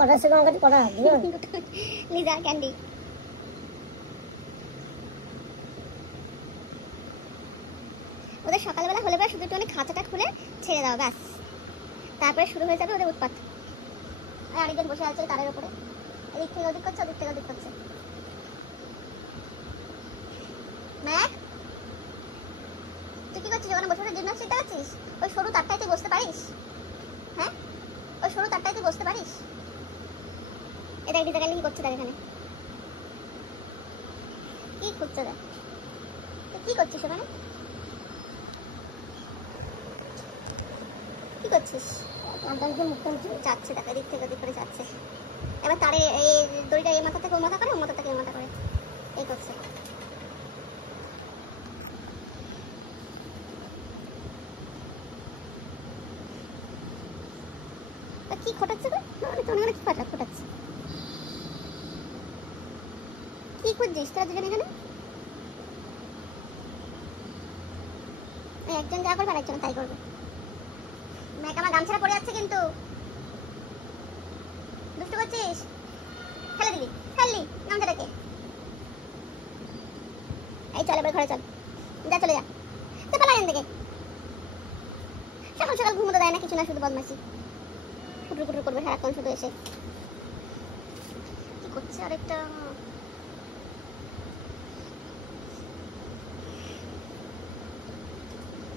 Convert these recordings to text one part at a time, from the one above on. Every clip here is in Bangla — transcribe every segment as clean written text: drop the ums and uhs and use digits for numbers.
কটার সঙ্গে আমাকে করা লিজা ক্যান্ডি ওদের সকালবেলা হলে পরে শুধু একটু খাঁচাটা খুলে ছেড়ে দাও ব্যাস, তারপরে শুরু হয়ে যাবে ওদের উৎপাত। আর আরেকজন বসে আছে তারের উপরে, এদিক থেকে ওদিক করছে, ওদিক থেকে ওদিক করছে। ম্যাক তুই কি করছিস ওখানে বসে বসে জিমনাস্টিক দেখাচ্ছিস? ওই সরু তারটায় তুই বসতে পারিস? হ্যাঁ ওই সরু তারটায় তুই বসতে পারিস? এটা একটি জায়গায় কি করছে দেখ, এখানে কি করছে দেখ, তুই কি করছিস ওখানে, কি করছিস? যাচ্ছে দেখো এদিক থেকে ওদিক করে যাচ্ছে। এবার তারে এই দড়িটা এই মাথা থেকে ও মাথা করে, ও মাথা থেকে এই মাথা করে, এই করছে। কি খোটাচ্ছে তোমার কি খোটাচ্ছে? কি খুঁজছিস তোরা দুজন এখানে? একজন যা করবে আরেকজন তাই করবে। মেঘ আমার গামছাটা পড়ে যাচ্ছে কিন্তু, দুষ্টু করছিস, ফেলে দিবি, ফেললি গামছাটাকে। এই চল এবার ঘরে চল, যা চলে যা, পালা এখান থেকে। সকাল সকাল ঘুমোতে দেয় না কিছু না, শুধু বদমাশি কুটুর কুটুর করবে সারাক্ষণ শুধু এসে। কি করছে আরেকটা?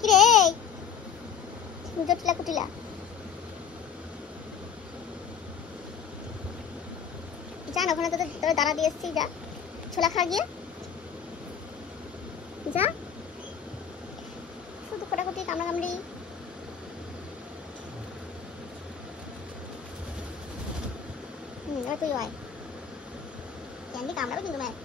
কি রে জটিলা কুটিলা, জান ওখানে তোদের দাঁড়া দিয়ে এসছি, যা ছোলা খা গিয়ে, যা শুধু কোটাকুটি কামড়াকামড়ি। এবার তুই আয়, ক্যান্ডি কামড়াবে কিন্তু ম্যাম।